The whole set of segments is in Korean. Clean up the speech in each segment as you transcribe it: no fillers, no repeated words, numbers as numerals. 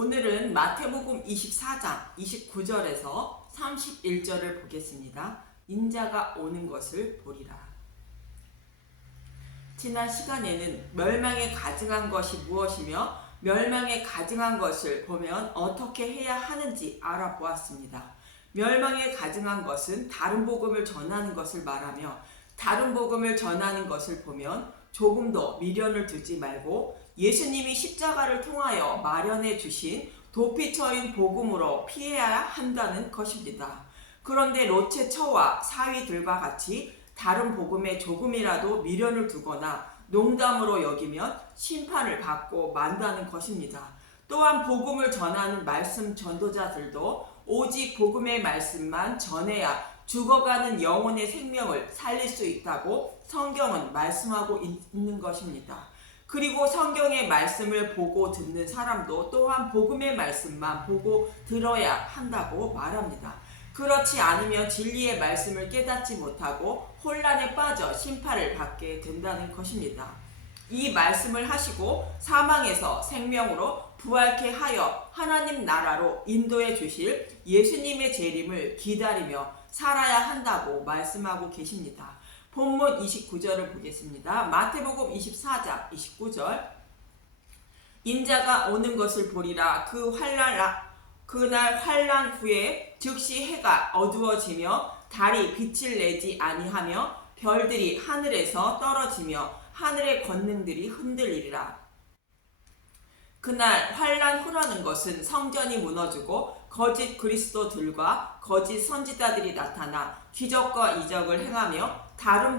오늘은 마태복음 24장 29절에서 31절을 보겠습니다. 인자가 오는 것을 보리라. 지난 시간에는 멸망에 가증한 것이 무엇이며 멸망에 가증한 것을 보면 어떻게 해야 하는지 알아보았습니다. 멸망에 가증한 것은 다른 복음을 전하는 것을 말하며, 다른 복음을 전하는 것을 보면 조금 더 미련을 두지 말고 예수님이 십자가를 통하여 마련해 주신 도피처인 복음으로 피해야 한다는 것입니다. 그런데 롯의 처와 사위들과 같이 다른 복음에 조금이라도 미련을 두거나 농담으로 여기면 심판을 받고 만다는 것입니다. 또한 복음을 전하는 말씀 전도자들도 오직 복음의 말씀만 전해야 죽어가는 영혼의 생명을 살릴 수 있다고 성경은 말씀하고 있는 것입니다. 그리고 성경의 말씀을 보고 듣는 사람도 또한 복음의 말씀만 보고 들어야 한다고 말합니다. 그렇지 않으면 진리의 말씀을 깨닫지 못하고 혼란에 빠져 심판을 받게 된다는 것입니다. 이 말씀을 하시고 사망에서 생명으로 부활케 하여 하나님 나라로 인도해 주실 예수님의 재림을 기다리며 살아야 한다고 말씀하고 계십니다. 본문 29절을 보겠습니다. 마태복음 24장 29절. 인자가 오는 것을 보리라. 그날 환난 후에 즉시 해가 어두워지며 달이 빛을 내지 아니하며 별들이 하늘에서 떨어지며 하늘의 권능들이 흔들리리라. 그날 환난 후라는 것은 성전이 무너지고 거짓 그리스도들과 거짓 선지자들이 나타나 기적과 이적을 행하며 다른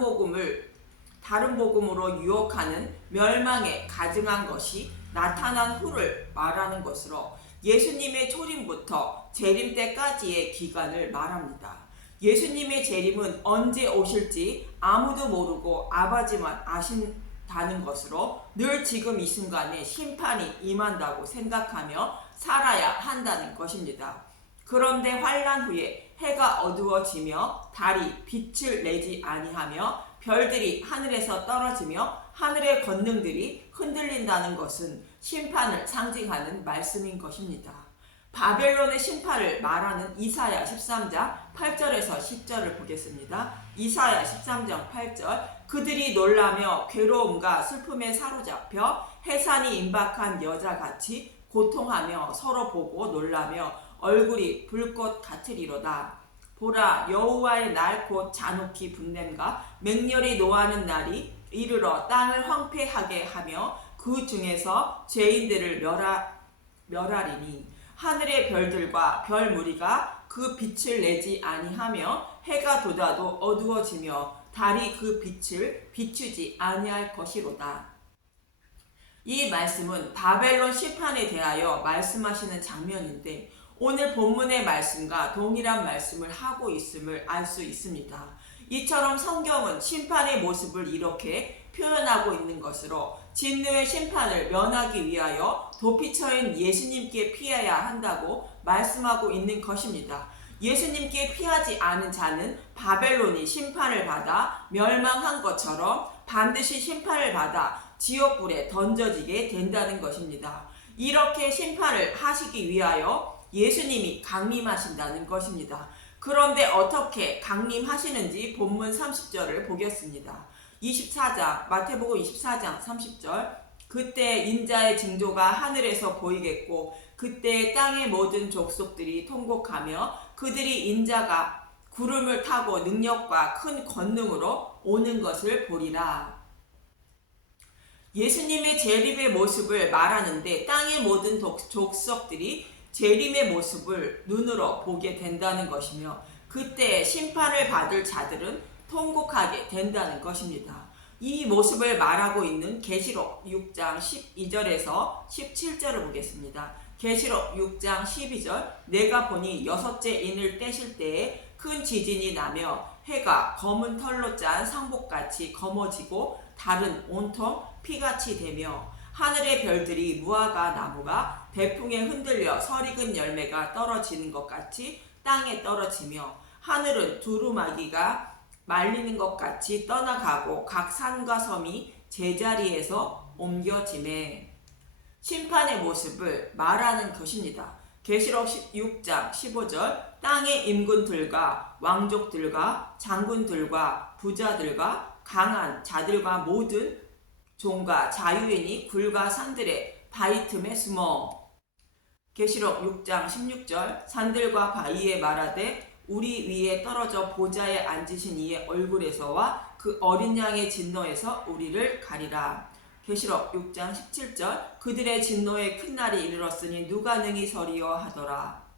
복음으로 유혹하는 멸망에 가증한 것이 나타난 후를 말하는 것으로 예수님의 초림부터 재림 때까지의 기간을 말합니다. 예수님의 재림은 언제 오실지 아무도 모르고 아버지만 아신다는 것으로 늘 지금 이 순간에 심판이 임한다고 생각하며 살아야 한다는 것입니다. 그런데 환난 후에 해가 어두워지며 달이 빛을 내지 아니하며 별들이 하늘에서 떨어지며 하늘의 권능들이 흔들린다는 것은 심판을 상징하는 말씀인 것입니다. 바벨론의 심판을 말하는 이사야 13장 8절에서 10절을 보겠습니다. 이사야 13장 8절. 그들이 놀라며 괴로움과 슬픔에 사로잡혀 해산이 임박한 여자같이 고통하며 서로 보고 놀라며 얼굴이 불꽃 같으리로다. 보라, 여호와의 날 곧 잔혹히 분냄과 맹렬히 노하는 날이 이르러 땅을 황폐하게 하며 그 중에서 죄인들을 멸하리니 하늘의 별들과 별 무리가 그 빛을 내지 아니하며 해가 돋아도 어두워지며 달이 그 빛을 비추지 아니할 것이로다. 이 말씀은 바벨론 심판에 대하여 말씀하시는 장면인데 오늘 본문의 말씀과 동일한 말씀을 하고 있음을 알 수 있습니다. 이처럼 성경은 심판의 모습을 이렇게 표현하고 있는 것으로 진노의 심판을 면하기 위하여 도피처인 예수님께 피해야 한다고 말씀하고 있는 것입니다. 예수님께 피하지 않은 자는 바벨론이 심판을 받아 멸망한 것처럼 반드시 심판을 받아 지옥불에 던져지게 된다는 것입니다. 이렇게 심판을 하시기 위하여 예수님이 강림하신다는 것입니다. 그런데 어떻게 강림하시는지 본문 30절을 보겠습니다. 마태복음 24장 30절. 그때 인자의 징조가 하늘에서 보이겠고 그때 땅의 모든 족속들이 통곡하며 그들이 인자가 구름을 타고 능력과 큰 권능으로 오는 것을 보리라. 예수님의 재림의 모습을 말하는데 땅의 모든 족속들이 재림의 모습을 눈으로 보게 된다는 것이며 그때 심판을 받을 자들은 통곡하게 된다는 것입니다. 이 모습을 말하고 있는 계시록 6장 12절에서 17절을 보겠습니다. 계시록 6장 12절. 내가 보니 여섯째 인을 떼실 때에 큰 지진이 나며 해가 검은 털로 짠 상복같이 검어지고 달은 온통 피같이 되며 하늘의 별들이 무화과 나무가 대풍에 흔들려 설익은 열매가 떨어지는 것 같이 땅에 떨어지며 하늘은 두루마기가 말리는 것 같이 떠나가고 각 산과 섬이 제자리에서 옮겨지매. 심판의 모습을 말하는 것입니다. 계시록 16장 15절 땅의 임금들과 왕족들과 장군들과 부자들과 강한 자들과 모든 종과 자유인이 굴과 산들의 바위 틈에 숨어. 계시록 6장 16절 산들과 바위에 말하되 우리 위에 떨어져 보좌에 앉으신 이의 얼굴에서와 그 어린 양의 진노에서 우리를 가리라. 계시록 6장 17절 그들의 진노의 큰 날이 이르렀으니 누가 능히 서리요 하더라.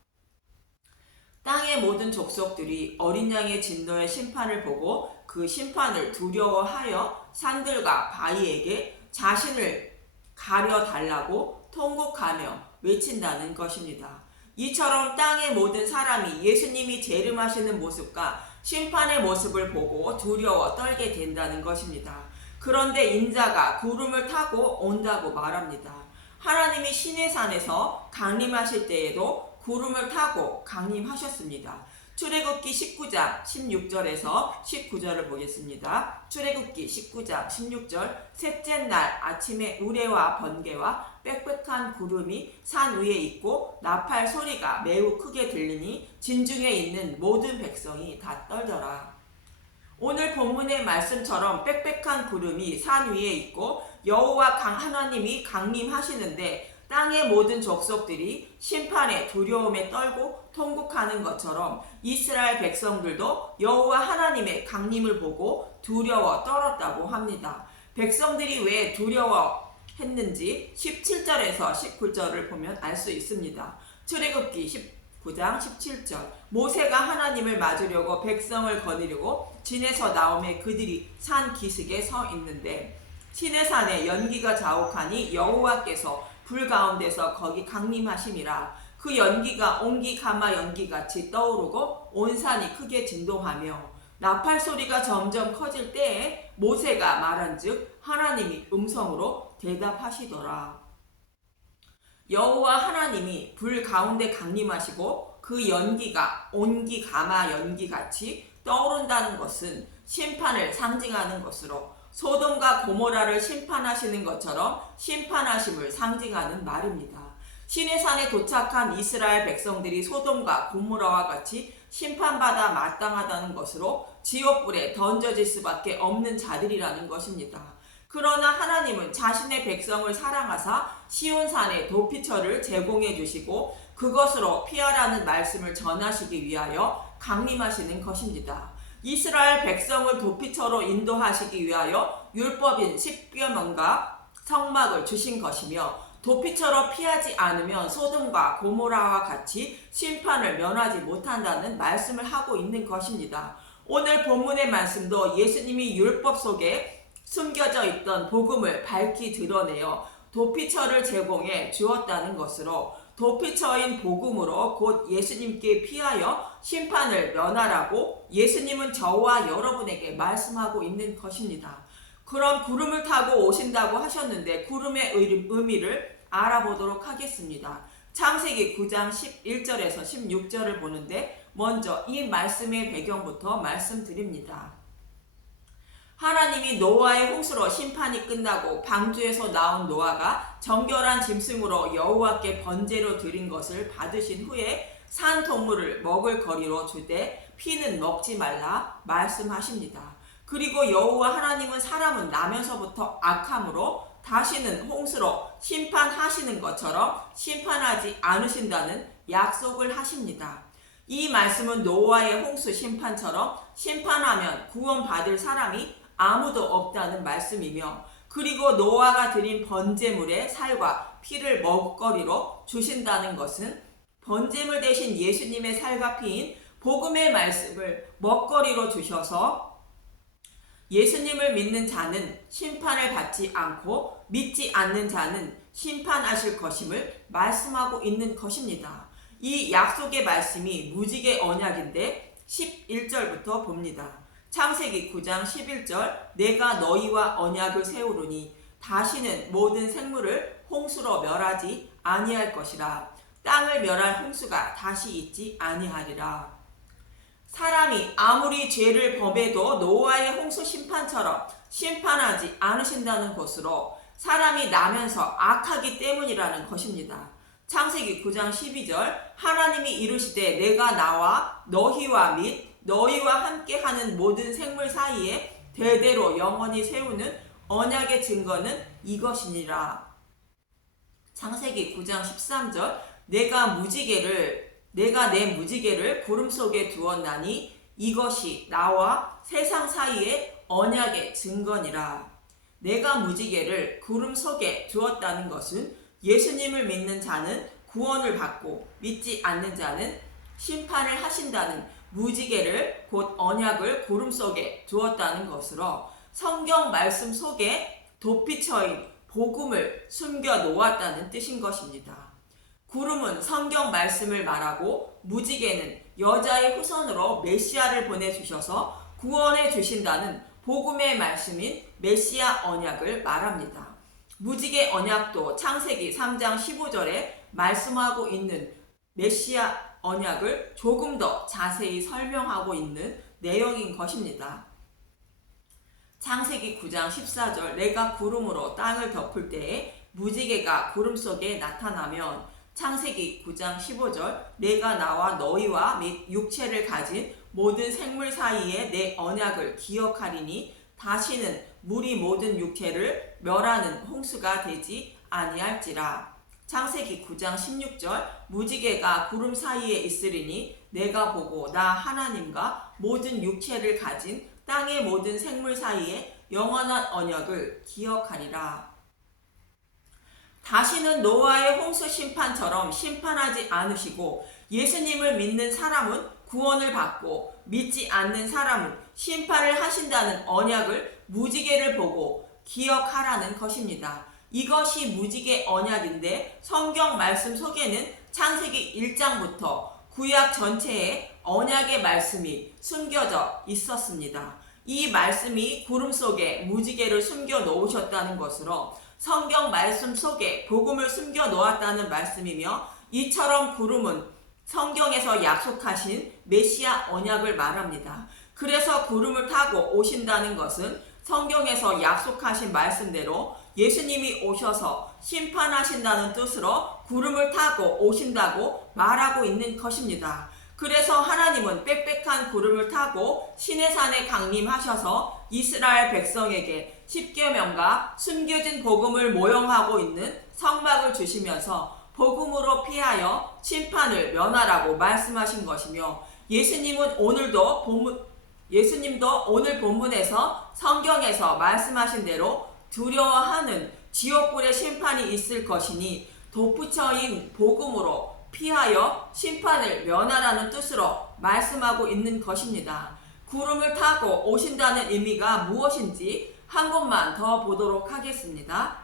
땅의 모든 족속들이 어린 양의 진노의 심판을 보고 그 심판을 두려워하여 산들과 바위에게 자신을 가려달라고 통곡하며 외친다는 것입니다. 이처럼 땅의 모든 사람이 예수님이 재림하시는 모습과 심판의 모습을 보고 두려워 떨게 된다는 것입니다. 그런데 인자가 구름을 타고 온다고 말합니다. 하나님이 시내산에서 강림하실 때에도 구름을 타고 강림하셨습니다. 출애굽기 19장 16절에서 19절을 보겠습니다. 출애굽기 19장 16절 셋째 날 아침에 우레와 번개와 빽빽한 구름이 산 위에 있고 나팔 소리가 매우 크게 들리니 진중에 있는 모든 백성이 다 떨더라. 오늘 본문의 말씀처럼 빽빽한 구름이 산 위에 있고 여호와 하나님이 강림하시는데 땅의 모든 족속들이 심판의 두려움에 떨고 통곡하는 것처럼 이스라엘 백성들도 여호와 하나님의 강림을 보고 두려워 떨었다고 합니다. 백성들이 왜 두려워했는지 17절에서 19절을 보면 알 수 있습니다. 출애굽기 19장 17절 모세가 하나님을 맞으려고 백성을 거느리고 진에서 나오매 그들이 산 기슭에 서 있는데 시내산에 연기가 자욱하니 여호와께서 불 가운데서 거기 강림하심이라. 그 연기가 옹기 가마 연기같이 떠오르고 온 산이 크게 진동하며 나팔 소리가 점점 커질 때에 모세가 말한즉 하나님이 음성으로 대답하시더라. 여호와 하나님이 불 가운데 강림하시고 그 연기가 온기 가마 연기같이 떠오른다는 것은 심판을 상징하는 것으로 소돔과 고모라를 심판하시는 것처럼 심판하심을 상징하는 말입니다. 시내산에 도착한 이스라엘 백성들이 소돔과 고모라와 같이 심판받아 마땅하다는 것으로 지옥불에 던져질 수밖에 없는 자들이라는 것입니다. 그러나 하나님은 자신의 백성을 사랑하사 시온산에 도피처를 제공해 주시고 그것으로 피하라는 말씀을 전하시기 위하여 강림하시는 것입니다. 이스라엘 백성을 도피처로 인도하시기 위하여 율법인 십계명과 성막을 주신 것이며 도피처로 피하지 않으면 소돔과 고모라와 같이 심판을 면하지 못한다는 말씀을 하고 있는 것입니다. 오늘 본문의 말씀도 예수님이 율법 속에 숨겨져 있던 복음을 밝히 드러내어 도피처를 제공해 주었다는 것으로 도피처인 복음으로 곧 예수님께 피하여 심판을 면하라고 예수님은 저와 여러분에게 말씀하고 있는 것입니다. 그럼 구름을 타고 오신다고 하셨는데 구름의 의미를 알아보도록 하겠습니다. 창세기 9장 11절에서 16절을 보는데 먼저 이 말씀의 배경부터 말씀드립니다. 하나님이 노아의 홍수로 심판이 끝나고 방주에서 나온 노아가 정결한 짐승으로 여호와께 번제로 드린 것을 받으신 후에 산 동물을 먹을 거리로 주되 피는 먹지 말라 말씀하십니다. 그리고 여호와 하나님은 사람은 나면서부터 악함으로 다시는 홍수로 심판하시는 것처럼 심판하지 않으신다는 약속을 하십니다. 이 말씀은 노아의 홍수 심판처럼 심판하면 구원받을 사람이 아무도 없다는 말씀이며 그리고 노아가 드린 번제물의 살과 피를 먹거리로 주신다는 것은 번제물 대신 예수님의 살과 피인 복음의 말씀을 먹거리로 주셔서 예수님을 믿는 자는 심판을 받지 않고 믿지 않는 자는 심판하실 것임을 말씀하고 있는 것입니다. 이 약속의 말씀이 무지개 언약인데 11절부터 봅니다. 창세기 9장 11절 내가 너희와 언약을 세우르니 다시는 모든 생물을 홍수로 멸하지 아니할 것이라. 땅을 멸할 홍수가 다시 있지 아니하리라. 사람이 아무리 죄를 범해도 노아의 홍수 심판처럼 심판하지 않으신다는 것으로 사람이 나면서 악하기 때문이라는 것입니다. 창세기 9장 12절 하나님이 이르시되 내가 나와 너희와 및 너희와 함께하는 모든 생물 사이에 대대로 영원히 세우는 언약의 증거는 이것이니라. 창세기 9장 13절 내가 내 무지개를 구름 속에 두었나니 이것이 나와 세상 사이의 언약의 증거니라. 내가 무지개를 구름 속에 두었다는 것은 예수님을 믿는 자는 구원을 받고 믿지 않는 자는 심판을 하신다는 무지개를 곧 언약을 구름 속에 두었다는 것으로 성경 말씀 속에 도피처인 복음을 숨겨 놓았다는 뜻인 것입니다. 구름은 성경 말씀을 말하고 무지개는 여자의 후손으로 메시아를 보내주셔서 구원해 주신다는 복음의 말씀인 메시아 언약을 말합니다. 무지개 언약도 창세기 3장 15절에 말씀하고 있는 메시아 언약을 조금 더 자세히 설명하고 있는 내용인 것입니다. 창세기 9장 14절 내가 구름으로 땅을 덮을 때에 무지개가 구름 속에 나타나면 창세기 9장 15절 내가 나와 너희와 및 육체를 가진 모든 생물 사이에 내 언약을 기억하리니 다시는 물이 모든 육체를 멸하는 홍수가 되지 아니할지라. 창세기 9장 16절 무지개가 구름 사이에 있으리니 내가 보고 나 하나님과 모든 육체를 가진 땅의 모든 생물 사이에 영원한 언약을 기억하리라. 다시는 노아의 홍수 심판처럼 심판하지 않으시고 예수님을 믿는 사람은 구원을 받고 믿지 않는 사람은 심판을 하신다는 언약을 무지개를 보고 기억하라는 것입니다. 이것이 무지개 언약인데 성경 말씀 속에는 창세기 1장부터 구약 전체에 언약의 말씀이 숨겨져 있었습니다. 이 말씀이 구름 속에 무지개를 숨겨 놓으셨다는 것으로 성경 말씀 속에 복음을 숨겨 놓았다는 말씀이며 이처럼 구름은 성경에서 약속하신 메시아 언약을 말합니다. 그래서 구름을 타고 오신다는 것은 성경에서 약속하신 말씀대로 예수님이 오셔서 심판하신다는 뜻으로 구름을 타고 오신다고 말하고 있는 것입니다. 그래서 하나님은 빽빽한 구름을 타고 시내산에 강림하셔서 이스라엘 백성에게 십계명과 숨겨진 복음을 모형하고 있는 성막을 주시면서 복음으로 피하여 심판을 면하라고 말씀하신 것이며 예수님도 오늘 본문에서 성경에서 말씀하신 대로 두려워하는 지옥불의 심판이 있을 것이니 덧붙여인 복음으로 피하여 심판을 면하라는 뜻으로 말씀하고 있는 것입니다. 구름을 타고 오신다는 의미가 무엇인지 한 곳만 더 보도록 하겠습니다.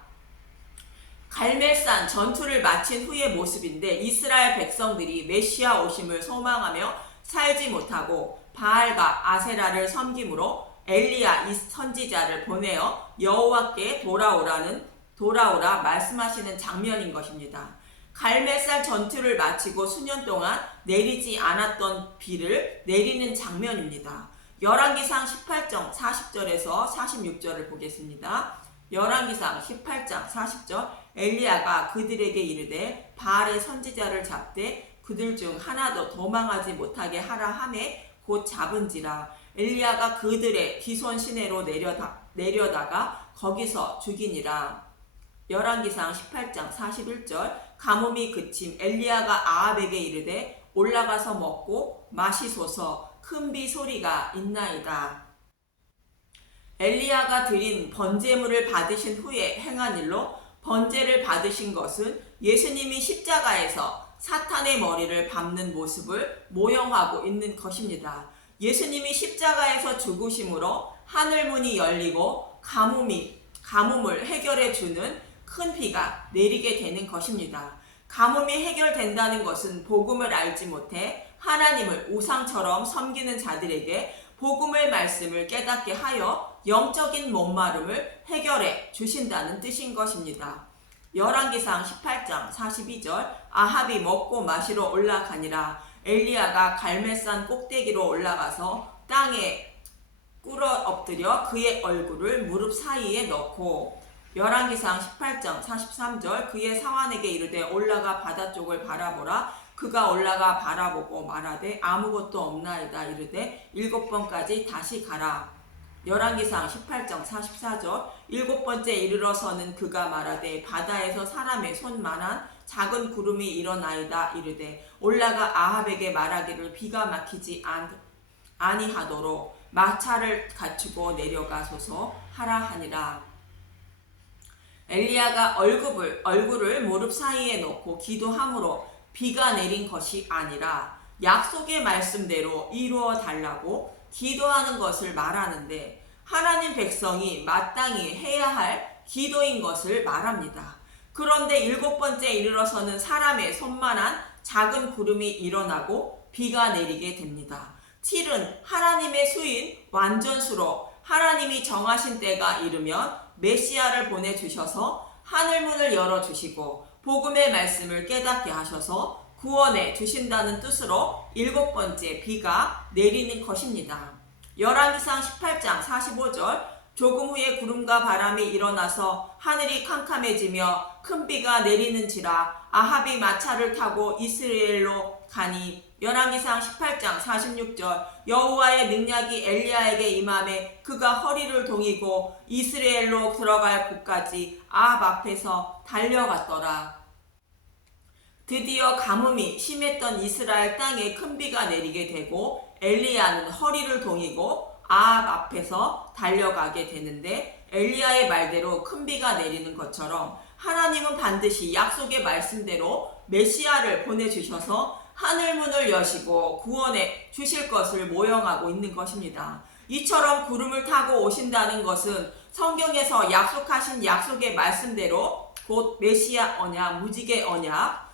갈멜산 전투를 마친 후의 모습인데 이스라엘 백성들이 메시아 오심을 소망하며 살지 못하고 바알과 아세라를 섬김으로 엘리야 이 선지자를 보내어 여호와께 돌아오라 말씀하시는 장면인 것입니다. 갈멜산 전투를 마치고 수년 동안 내리지 않았던 비를 내리는 장면입니다. 열왕기상 18장 40절에서 46절을 보겠습니다. 열왕기상 18장 40절 엘리야가 그들에게 이르되 바알의 선지자를 잡되 그들 중 하나도 도망하지 못하게 하라 하매 곧 잡은지라. 엘리야가 그들의 기손 시내로 내려다가 거기서 죽이니라. 열왕기상 18장 41절 가뭄이 그침 엘리야가 아합에게 이르되 올라가서 먹고 마시소서 큰 비 소리가 있나이다. 엘리야가 드린 번제물을 받으신 후에 행한 일로 번제를 받으신 것은 예수님이 십자가에서 사탄의 머리를 밟는 모습을 모형하고 있는 것입니다. 예수님이 십자가에서 죽으심으로 하늘문이 열리고 가뭄을 해결해 주는 큰 비가 내리게 되는 것입니다. 가뭄이 해결된다는 것은 복음을 알지 못해 하나님을 우상처럼 섬기는 자들에게 복음의 말씀을 깨닫게 하여 영적인 목마름을 해결해 주신다는 뜻인 것입니다. 열왕기상 18장 42절 아합이 먹고 마시러 올라가니라. 엘리야가 갈멜산 꼭대기로 올라가서 땅에 꿇어 엎드려 그의 얼굴을 무릎 사이에 넣고 열왕기상 18장 43절 그의 사환에게 이르되 올라가 바다 쪽을 바라보라. 그가 올라가 바라보고 말하되 아무것도 없나이다. 이르되 7번까지 다시 가라. 열왕기상 18장 44절 7번째 이르러서는 그가 말하되 바다에서 사람의 손만한 작은 구름이 일어나이다. 이르되 올라가 아합에게 말하기를 비가 막히지 아니하도록 마차를 갖추고 내려가소서 하라 하니라. 엘리야가 얼굴을 무릎 사이에 놓고 기도함으로 비가 내린 것이 아니라 약속의 말씀대로 이루어 달라고 기도하는 것을 말하는데 하나님 백성이 마땅히 해야 할 기도인 것을 말합니다. 그런데 7번째 이르러서는 사람의 손만한 작은 구름이 일어나고 비가 내리게 됩니다. 7은 하나님의 수인 완전수로 하나님이 정하신 때가 이르면 메시아를 보내주셔서 하늘문을 열어주시고 복음의 말씀을 깨닫게 하셔서 구원해 주신다는 뜻으로 7번째 비가 내리는 것입니다. 열왕기상 18장 45절 조금 후에 구름과 바람이 일어나서 하늘이 캄캄해지며 큰 비가 내리는지라 아합이 마차를 타고 이스라엘로 가니 열왕기상 18장 46절 여호와의 능력이 엘리야에게 임하매 그가 허리를 동이고 이스라엘로 들어갈 곳까지 아합 앞에서 달려갔더라. 드디어 가뭄이 심했던 이스라엘 땅에 큰 비가 내리게 되고 엘리야는 허리를 동이고 아합 앞에서 달려가게 되는데 엘리야의 말대로 큰 비가 내리는 것처럼 하나님은 반드시 약속의 말씀대로 메시아를 보내주셔서 하늘문을 여시고 구원해 주실 것을 모형하고 있는 것입니다. 이처럼 구름을 타고 오신다는 것은 성경에서 약속하신 약속의 말씀대로 곧 메시아 언약, 무지개 언약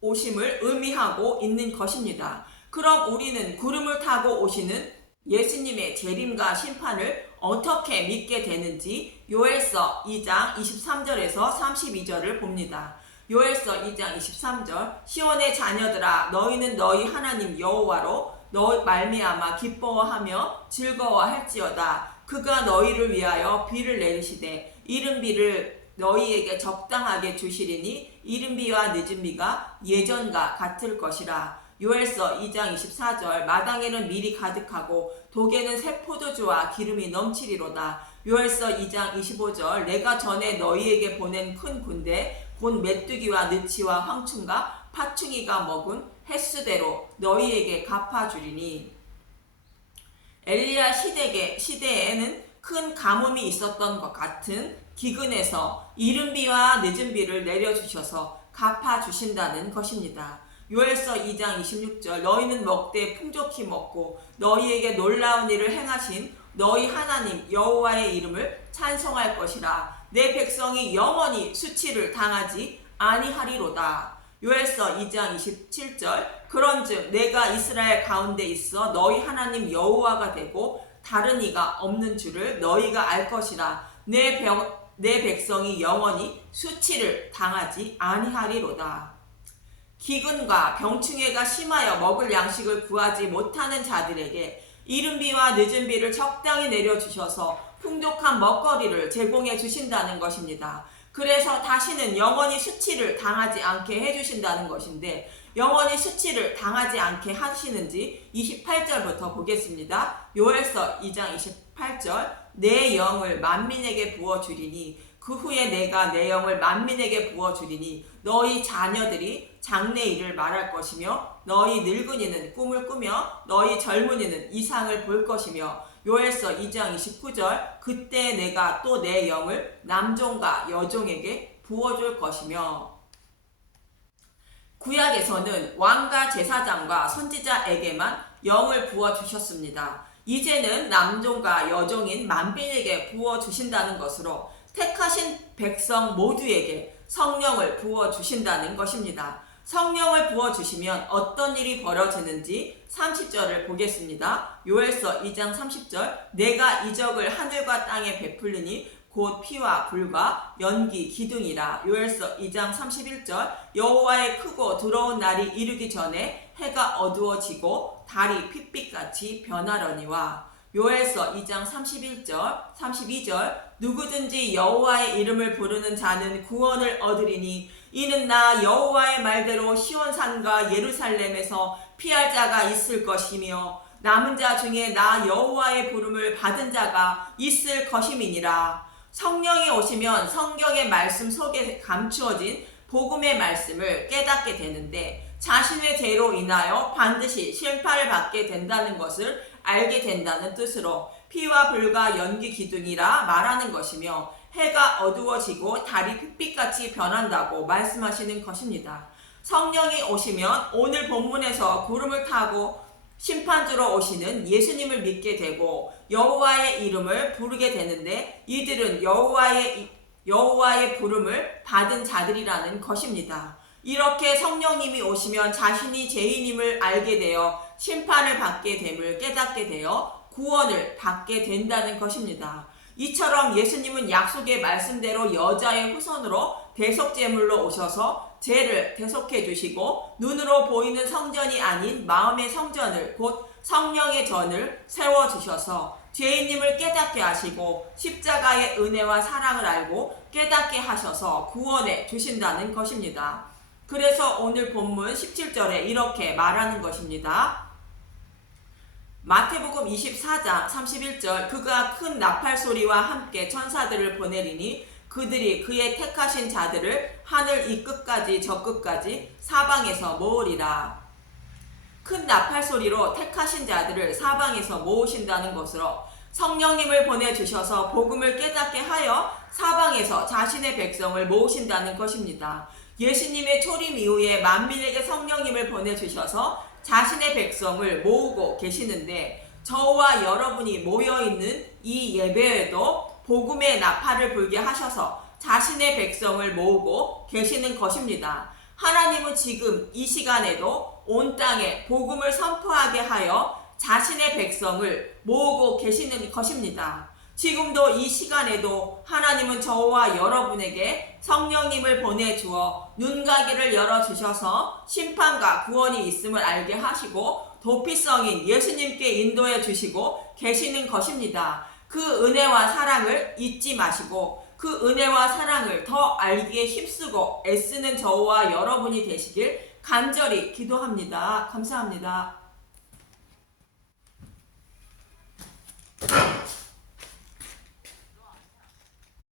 오심을 의미하고 있는 것입니다. 그럼 우리는 구름을 타고 오시는 예수님의 재림과 심판을 어떻게 믿게 되는지 요엘서 2장 23절에서 32절을 봅니다. 요엘서 2장 23절 시온의 자녀들아 너희는 너희 하나님 여호와로 너 말미암아 기뻐하며 즐거워할지어다. 그가 너희를 위하여 비를 내리시되 이른 비를 너희에게 적당하게 주시리니 이른 비와 늦은 비가 예전과 같을 것이라. 요엘서 2장 24절 마당에는 밀이 가득하고 독에는 새 포도주와 기름이 넘치리로다. 요엘서 2장 25절 내가 전에 너희에게 보낸 큰 군대 곧 메뚜기와 느치와 황충과 파충이가 먹은 횟수대로 너희에게 갚아주리니. 엘리야 시대에는 큰 가뭄이 있었던 것 같은 기근에서 이른 비와 늦은 비를 내려주셔서 갚아주신다는 것입니다. 요엘서 2장 26절 너희는 먹되 풍족히 먹고 너희에게 놀라운 일을 행하신 너희 하나님 여호와의 이름을 찬송할 것이라. 내 백성이 영원히 수치를 당하지 아니하리로다. 요엘서 2장 27절 그런즉 내가 이스라엘 가운데 있어 너희 하나님 여호와가 되고 다른 이가 없는 줄을 너희가 알 것이라. 내 백성이 영원히 수치를 당하지 아니하리로다. 기근과 병충해가 심하여 먹을 양식을 구하지 못하는 자들에게 이른 비와 늦은 비를 적당히 내려주셔서 풍족한 먹거리를 제공해 주신다는 것입니다. 그래서 다시는 영원히 수치를 당하지 않게 해주신다는 것인데 영원히 수치를 당하지 않게 하시는지 28절부터 보겠습니다. 요엘서 2장 28절 내 영을 만민에게 부어주리니 그 후에 내가 내 영을 만민에게 부어주리니 너희 자녀들이 장래일을 말할 것이며 너희 늙은이는 꿈을 꾸며 너희 젊은이는 이상을 볼 것이며 요엘서 2장 29절 그때 내가 또 내 영을 남종과 여종에게 부어줄 것이며. 구약에서는 왕과 제사장과 선지자에게만 영을 부어주셨습니다. 이제는 남종과 여종인 만민에게 부어주신다는 것으로 택하신 백성 모두에게 성령을 부어주신다는 것입니다. 성령을 부어주시면 어떤 일이 벌어지는지 30절을 보겠습니다. 요엘서 2장 30절 내가 이적을 하늘과 땅에 베풀리니 곧 피와 불과 연기 기둥이라. 요엘서 2장 31절 여호와의 크고 두려운 날이 이르기 전에 해가 어두워지고 달이 핏빛같이 변하려니와. 요엘서 2장 31절, 32절 누구든지 여호와의 이름을 부르는 자는 구원을 얻으리니 이는 나 여호와의 말대로 시온산과 예루살렘에서 피할 자가 있을 것이며 남은 자 중에 나 여호와의 부름을 받은 자가 있을 것임이니라. 성령이 오시면 성경의 말씀 속에 감추어진 복음의 말씀을 깨닫게 되는데 자신의 죄로 인하여 반드시 심판을 받게 된다는 것을 알게 된다는 뜻으로 피와 불과 연기 기둥이라 말하는 것이며 해가 어두워지고 달이 핏빛같이 변한다고 말씀하시는 것입니다. 성령이 오시면 오늘 본문에서 구름을 타고 심판주로 오시는 예수님을 믿게 되고 여호와의 이름을 부르게 되는데 이들은 여호와의 부름을 받은 자들이라는 것입니다. 이렇게 성령님이 오시면 자신이 죄인임을 알게 되어 심판을 받게 됨을 깨닫게 되어 구원을 받게 된다는 것입니다. 이처럼 예수님은 약속의 말씀대로 여자의 후손으로 대속제물로 오셔서 죄를 대속해 주시고 눈으로 보이는 성전이 아닌 마음의 성전을 곧 성령의 전을 세워주셔서 죄인님을 깨닫게 하시고 십자가의 은혜와 사랑을 알고 깨닫게 하셔서 구원해 주신다는 것입니다. 그래서 오늘 본문 17절에 이렇게 말하는 것입니다. 마태복음 24장 31절 그가 큰 나팔소리와 함께 천사들을 보내리니 그들이 그의 택하신 자들을 하늘 이 끝까지 저 끝까지 사방에서 모으리라. 큰 나팔소리로 택하신 자들을 사방에서 모으신다는 것으로 성령님을 보내주셔서 복음을 깨닫게 하여 사방에서 자신의 백성을 모으신다는 것입니다. 예수님의 초림 이후에 만민에게 성령님을 보내주셔서 자신의 백성을 모으고 계시는데 저와 여러분이 모여있는 이 예배에도 복음의 나팔을 불게 하셔서 자신의 백성을 모으고 계시는 것입니다. 하나님은 지금 이 시간에도 온 땅에 복음을 선포하게 하여 자신의 백성을 모으고 계시는 것입니다. 지금도 이 시간에도 하나님은 저와 여러분에게 성령님을 보내주어 눈가기를 열어주셔서 심판과 구원이 있음을 알게 하시고 도피성인 예수님께 인도해 주시고 계시는 것입니다. 그 은혜와 사랑을 잊지 마시고 그 은혜와 사랑을 더 알기에 힘쓰고 애쓰는 저와 여러분이 되시길 간절히 기도합니다. 감사합니다.